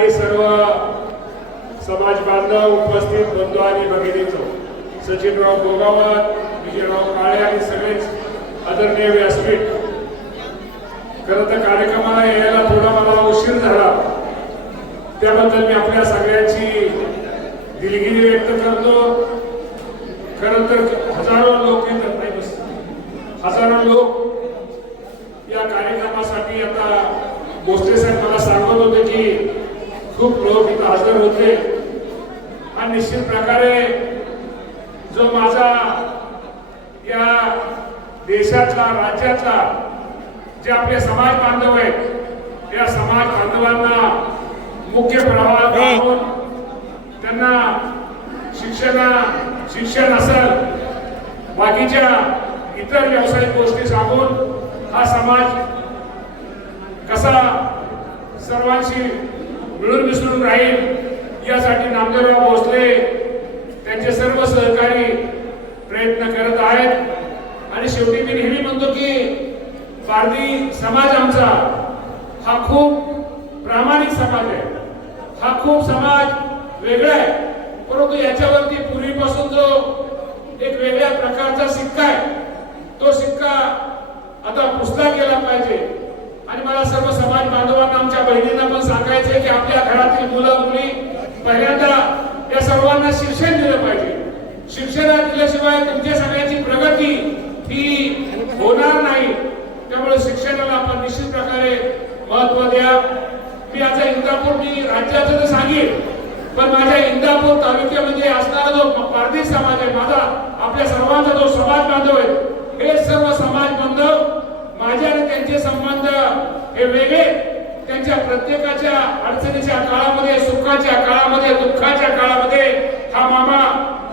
सर्व समाज बांधव उपस्थित बंधू आणि भगिनीचो सचिनराव गोगावत विजयराव काळे आणि सगळेच आदरणीय व्यासपीठ खरं तर कार्यक्रमाला यायला थोडा मला उशीर झाला. त्याबद्दल मी आपल्या सगळ्यांची दिलगिरी व्यक्त करतो. खरं तर हजारो लोक येतात नाही बस. हजारो लोक या कार्यक्रमासाठी आता भोसले साहेब मला सांगत होते की खूप लोक इथं हजर होते. आणि निश्चित प्रकारे जो माझा या देशातला राज्यातला जे आपले समाज बांधव आहेत या समाज बांधवांना मुख्य प्रवाहात आणून त्यांना शिक्षणा शिक्षण असेल बाकीच्या इतर व्यावसायिक गोष्टी सांगून हा समाज कसा सर्वांशी मिळून मिसळून राहील यासाठी नामदेवराव भोसले त्यांचे सर्व सहकारी प्रयत्न करत आहेत. आणि शेवटी मी नेहमी म्हणतो की पारधी समाज आमचा हा खूप प्रामाणिक समाज आहे. हा खूप समाज वेगळा आहे. परंतु याच्यावरती पूर्वीपासून जो एक वेगळ्या प्रकारचा सिक्का आहे तो सिक्का आता पुसला गेला पाहिजे. आणि मला सर्व समाज बांधवांना आमच्या बहिणींना पण सांगायचं आहे की आपल्या घरातील मुलं मुली पहिल्यांदा या सर्वांना शिक्षण दिलं पाहिजे. शिक्षणात दिल्याशिवाय तुमच्या सगळ्याची प्रगती ही होणार नाही. त्यामुळे शिक्षणाला आपण निश्चित प्रकारे महत्त्व द्या. मी आता इंदापूर मी राज्याचं तर सांगेन पण माझ्या इंदापूर तालुक्यामध्ये असणारा जो पारधी समाज आहे माझा आपल्या सर्वांचा जो समाज बांधव आहे हे सर्व समाज बांधव माझे आणि त्यांचे संबंध हे वेगळे. त्यांच्या प्रत्येकाच्या अडचणीच्या काळामध्ये सुखाच्या काळामध्ये दुःखाच्या काळामध्ये हा मामा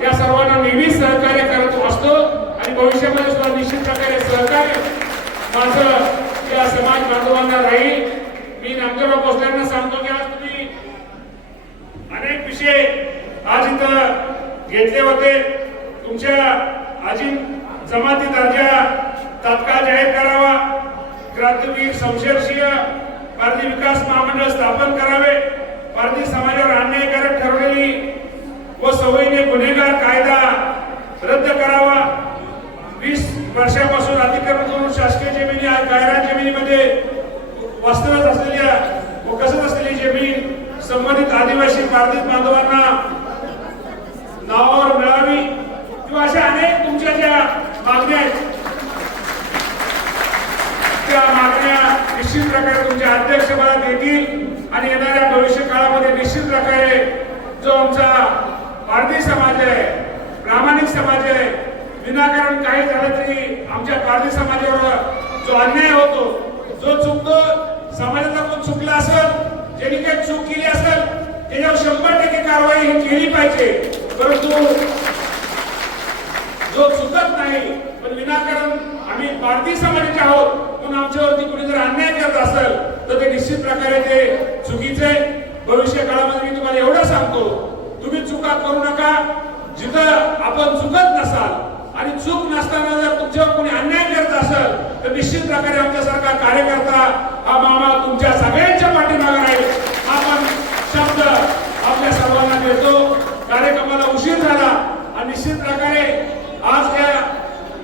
या सर्वांना नेहमीच सहकार्य करत असतो आणि भविष्यामध्ये सुद्धा निश्चित प्रकारे सहकार्य माझं या समाज बांधवांना राहील. मी नामदेवराव भोसल्यांना सांगतो की आज तुम्ही अनेक विषय आज इथं घेतले होते. तुमच्या आजी जमाती दर्जा तात्काळ जाहीर करावा. क्रांतीवीर संशयशीय परदी विकास महामंडळ स्थापन करावे. परदी समाजावर अन्यायकारक ठरवलेली व सवयीने गुन्हेगार कायदा रद्द करावा. वीस वर्षापासून अतिक्रमण करून शासकीय जमिनी आज गायरान जमिनीमध्ये वास्तव्यात असलेल्या व कसत असलेली जमीन संबंधित आदिवासी पारधित बांधवांना नावावर मिळावी किंवा अशा अनेक तुमच्या ज्या मागण्या आहेत त्या मागण्या निश्चित तुमच्या अध्यक्षपदात येतील आणि येणाऱ्या भविष्य काळामध्ये निश्चित प्रकारे जो आमचा पारधी समाज आहे प्रामाणिक समाज आहे विनाकारण काही झालं तरी आमच्या पारधी समाजावर जो अन्याय होतो जो चुकतो समाजाचा कोण चुकला असेल ज्यांनी काही चूक केली असेल त्याच्यावर शंभर टक्के कारवाई ही केली पाहिजे. परंतु जो चुकत नाही पण विनाकारण आम्ही भारतीय समाजाचे आहोत पण आमच्यावरती कुणी जर अन्याय करत असेल तर ते निश्चित प्रकारे ते चुकीचे भविष्य काळामध्ये मी तुम्हाला एवढं सांगतो तुम्ही चुका करू नका. जिथं आपण चुकत नसाल आणि चूक नसताना जर तुमच्यावर कोणी अन्याय करत असेल तर निश्चित प्रकारे आमच्यासारखा कार्यकर्ता हा मामा तुमच्या सगळ्यांच्या पाठीमागे राहील. हा शब्द आपल्या सर्वांना देतो कार्यक्रमाला उशीर झाला आणि निश्चित प्रकारे आज या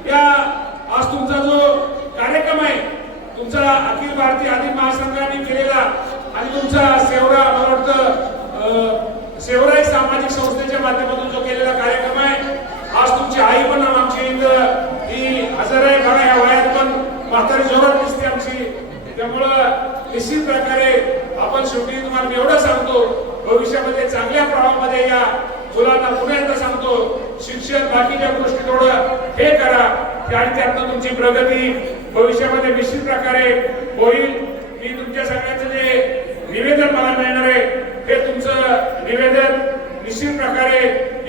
या आज तुमचा जो कार्यक्रम आहे तुमचा अखिल भारतीय आदिम महासंघाने केलेला आणि तुमचा सेवरा मला वाटतं अं, सेवराई सामाजिक संस्थेच्या माध्यमातून जो केलेला कार्यक्रम आहे आज तुमची आई पण आमची इथं ही हजर आहे बघा या वयात पण म्हातारी जोरात दिसते आमची. त्यामुळं निश्चित प्रकारे आपण शेवटी तुम्हाला मी एवढं सांगतो भविष्यामध्ये चांगल्या प्रवाहामध्ये या मुलांना पुन्हा एकदा सांगतो शिक्षण बाकीच्या गोष्टी थोडं हे करा. आणि त्यातनं तुमची प्रगती भविष्यामध्ये निश्चित प्रकारे होईल. मी तुमच्या सगळ्यांचं जे निवेदन मला मिळणार आहे हे तुमचं निवेदन निश्चित प्रकारे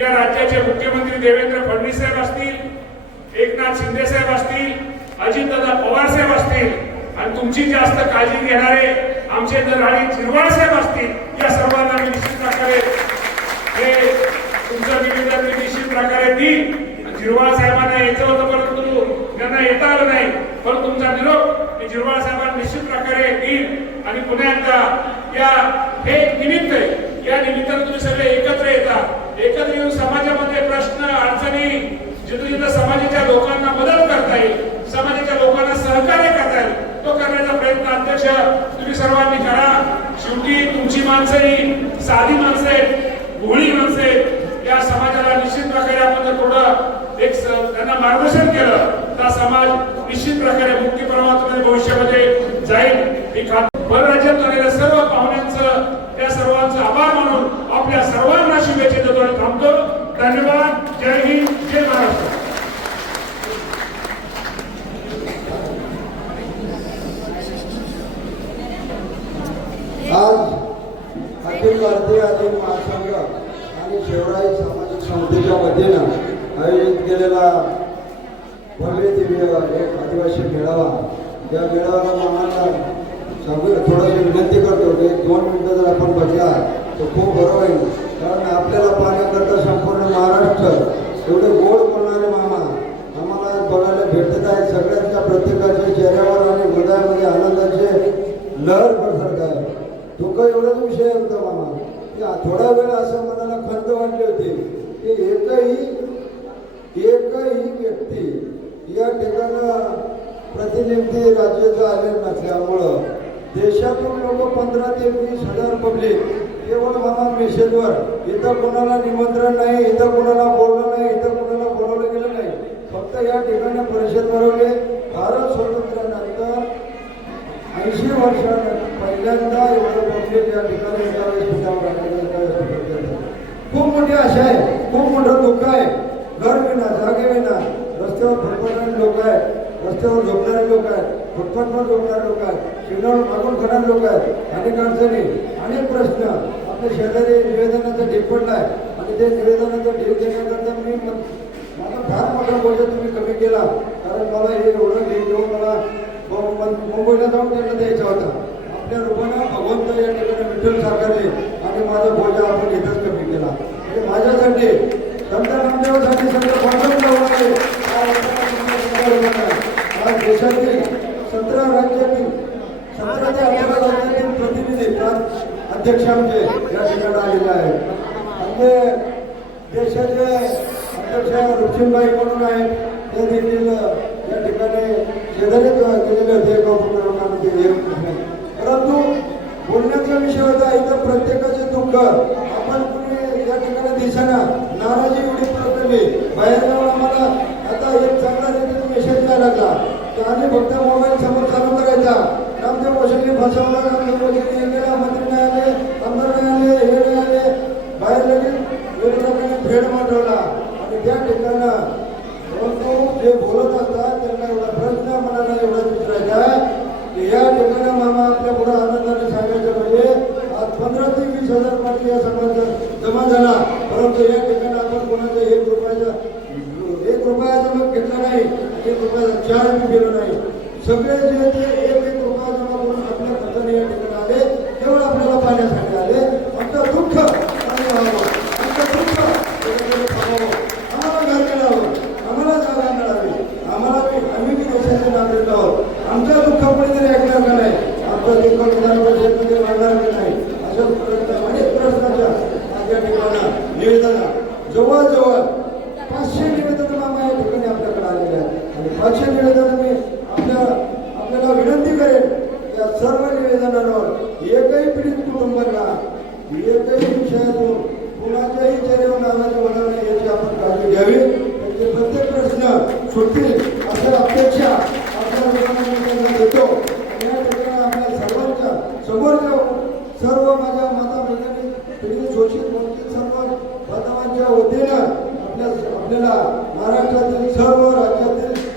या राज्याचे मुख्यमंत्री देवेंद्र फडणवीस साहेब असतील एकनाथ शिंदे साहेब असतील अजितदादा पवार साहेब असतील आणि तुमची जास्त काळजी घेणारे आमचे दर आणि चिरवाळ साहेब असतील या सर्वांना मी निश्चित प्रकारे हे तुमचं निवेदन मी निश्चित प्रकारे देईन. झिरवाळ साहेबांना यायचं होतं परंतु त्यांना येता आलं नाही. म्हणून तुमचा निरोप हे जिरवाळ साहेबांना निश्चित प्रकारे येईल आणि पुन्हा एकदा या हे निमित्त या निमित्तानं तुम्ही सगळे एकत्र येता. एकत्र येऊन समाजामध्ये प्रश्न अडचणी जिथं जिथं समाजाच्या लोकांना मदत करता येईल समाजाच्या लोकांना सहकार्य करता येईल तो करण्याचा प्रयत्न अध्यक्ष तुम्ही सर्वांनी करा. शेवटी तुमची माणसं ही साधी माणसं आहेत भोळी माणसं आहेत. या समाजाला निश्चित प्रकारे आपण थोडं एक त्यांना मार्गदर्शन केलं तर समाज निश्चित प्रकारे मुक्ती प्रवाहामध्ये भविष्यामध्ये जाईल. ही खात्री परराज्यात आलेल्या सर्व पाहुण्यांचं त्या सर्वांचं आभार मानून आपल्या सर्वांना शुभेच्छा देतो आणि थांबतो. धन्यवाद. जय हिंद. जय महाराष्ट्र. आज अखिल भारतीय अधिक महासंघ आणि शेवराई सामाजिक संस्थेच्या वतीनं आयोजित केलेला भव्य दिव्य एक आदिवासी मेळावा. या मेळाव्याला मामाला सांगू थोडंसं विनंती करतो की एक दोन मिनटं जर आपण बघला तर खूप बरं होईल. कारण आपल्याला पाहण्याकरता संपूर्ण महाराष्ट्र एवढे गोड बोलणारे मामा आम्हाला बघायला भेटत आहेत. सगळ्यांच्या प्रत्येकाच्या चेहऱ्यावर आणि हृदयामध्ये आनंदाचे लहर पसरत आहे. दुःख एवढाच विषय होता मामा. की थोडा वेळ असं मनाला खंत वाटली होती. की एकही एकही व्यक्ती या ठिकाणं प्रतिनिधी राज्याचं आले नसल्यामुळं देशातून लोक पंधरा ते वीस हजार पब्लिक केवळ मला मेसेजवर इथं कोणाला निमंत्रण नाही इथं कोणाला बोललं नाही इथं कोणाला बोलवलं गेलं नाही. फक्त या ठिकाणी परिषद भरवले. भारत स्वातंत्र्यानंतर ऐंशी वर्षानंतर पहिल्यांदा एवढं पब्लिक या ठिकाणी खूप मोठी आशा आहे खूप मोठं दुःख आहे. घर विना जागे विना रस्त्यावर फुटफाटणारे लोक आहेत. रस्त्यावर झोपणारे लोक आहेत. फुटपाथवर झोपणारे लोक आहेत. शिवणावर मागून खाणारे लोक आहेत. अनेक अडचणी अनेक प्रश्न. आपल्या शेजारी निवेदनाचा ढीक पडला आहे. आणि ते निवेदनाचा ढीक देण्याकरता मी माझा फार मोठा बोजा तुम्ही कमी केला. कारण मला हे एवढं ढीक देऊन मला मुंबईला जाऊन त्यांना द्यायचा होता. आपल्या रूपानं भगवंत या ठिकाणी विठ्ठल साकारले आणि माझा बोजा आपण इथंच कमी केला. म्हणजे माझ्यासाठी संत नामदेवासाठी संत पांडवरावांचे आज देशातील सतरा राज्यातील सतरा ते अठरा राज्यातील प्रतिनिधी अध्यक्ष आमचे या ठिकाणी आलेले आहेत. देशाचे अध्यक्ष रुचिनबाई म्हणून आहेत. ते देखील या ठिकाणी शेजारी गेलेले होते. एका उपक्रमामध्ये परंतु बोलण्याचा विषय होता इथं प्रत्येकाचे दुःख जे बोलत असतात त्यांना एवढा प्रश्न मनाला एवढा विचारायचा आहे की या ठिकाणी मामा आपल्या पुढे आनंदाने सांगायचं म्हणजे आज पंधरा ते वीस हजार पाठी या समाजात जमा झाला परंतु या ठिकाणी आपण कोणाचा एक रुपयाचा एक रुपयाचा मग घेतला नाही एक रुपयाचा चार बी गेलो नाही सगळे जे ते एक एक रुपया जमा करून आपल्या खर्चाने या ठिकाणी आले केवळ आपल्याला पाहण्यासाठी आले आमचं दुःख कमी व्हावं आमचं दुःख सगळीकडे थांबावं. आम्हाला घर मिळावं आम्हाला जागा मिळावी आम्हाला बी आम्ही बी देशाचे नागरिक आहोत आमचं दुःख कोणीतरी ऐकणार का नाही आमचं दुःख विधान परिषदेमध्ये मांडणार की नाही अशा प्रश्न अनेक प्रश्नाच्या आज या ठिकाणी निवेदन जवळजवळ पाचशे निवेदन मामा या ठिकाणी आपल्याकडे आलेले आहेत. आणि पाचशे निवेदन मी आपल्या आपल्याला विनंती करेन या सर्व निवेदनांवर एकही पीडित कुटुंबांना एकही विषयातून कुणाच्याही चेहऱ्यावर नावाची होणार नाही याची आपण काळजी घ्यावी त्यांचे प्रत्येक प्रश्न सुटतील अशा अपेक्षा आपल्या लोकांना त्यांना देतो आणि या ठिकाणी आपल्या सर्वांच्या समोरच्या सर्व माझ्या माता बहिणी पीडित शोषित वंचित सर्व बांधवांच्या वतीनं आपल्या आपल्याला महाराष्ट्रातील सर्व राज्यातील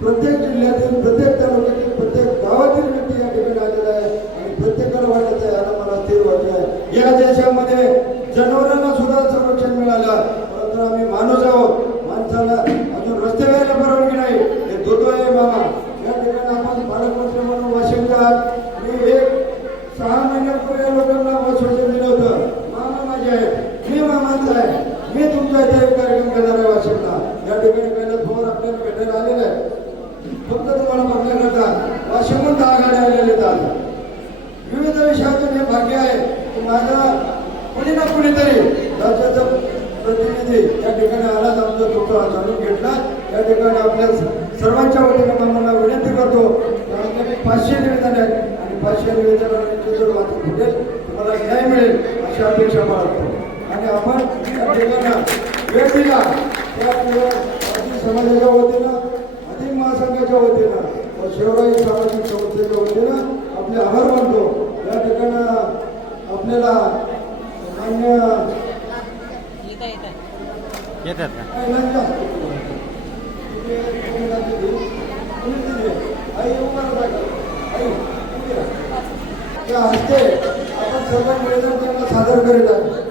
प्रत्येक जिल्ह्यातील प्रत्येक तालुक्यातील प्रत्येक गावातील व्यक्ती या ठिकाणी आलेला आहे आणि प्रत्येकाला वाटत आहे याला मला स्थिर व्हायचे आहे या देशामध्ये जनावरांना सुद्धा संरक्षण मिळालं. परंतु आम्ही माणूस आहोत. माणसाला अजून रस्ते घ्यायला परवानगी नाही. हे धोतो आहे मामा. या ठिकाणी आपण पालकमंत्री म्हणून वाशिमला आहात. मी एक सहा महिन्यापूर्वी या लोकांना वाशिम दिलं होतं. मामा माझे आहेत. मी मामाचा आहे. मी तुमच्या इथे एक कार्यक्रम घेणार आहे वाशिमला या ठिकाणी कैलास पवार आपल्याला भेटायला आलेले आहे. फक्त तुम्हाला बघण्याकरता वाशिमहून दहा गाड्या आलेल्या आहेत. विविध विषयातून हे भाग्य आहे की माझा कुणी ना कुणीतरी राज्याचा प्रतिनिधी या ठिकाणी आलाच आमचा तो जाणून घेतला. या ठिकाणी आपल्या सर्वांच्या वतीने मला विनंती करतो पाचशे निवेदन आहेत. आणि पाचशे निवेदनांची जर वाचून फुटेल तुम्हाला न्याय मिळेल अशी अपेक्षा बाळगतो. आणि आपण या ठिकाणी वेळ दिला त्यामुळे समाजाच्या वतीनं अधिक महासंघाच्या वतीनं व शिवराई सामाजिक संस्थेच्या वतीनं आपले आभार मानतो. या ठिकाणी आपल्याला येतात का हस्ते आपण सर्व निवेदन त्यांना सादर करीत आहोत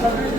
Thank.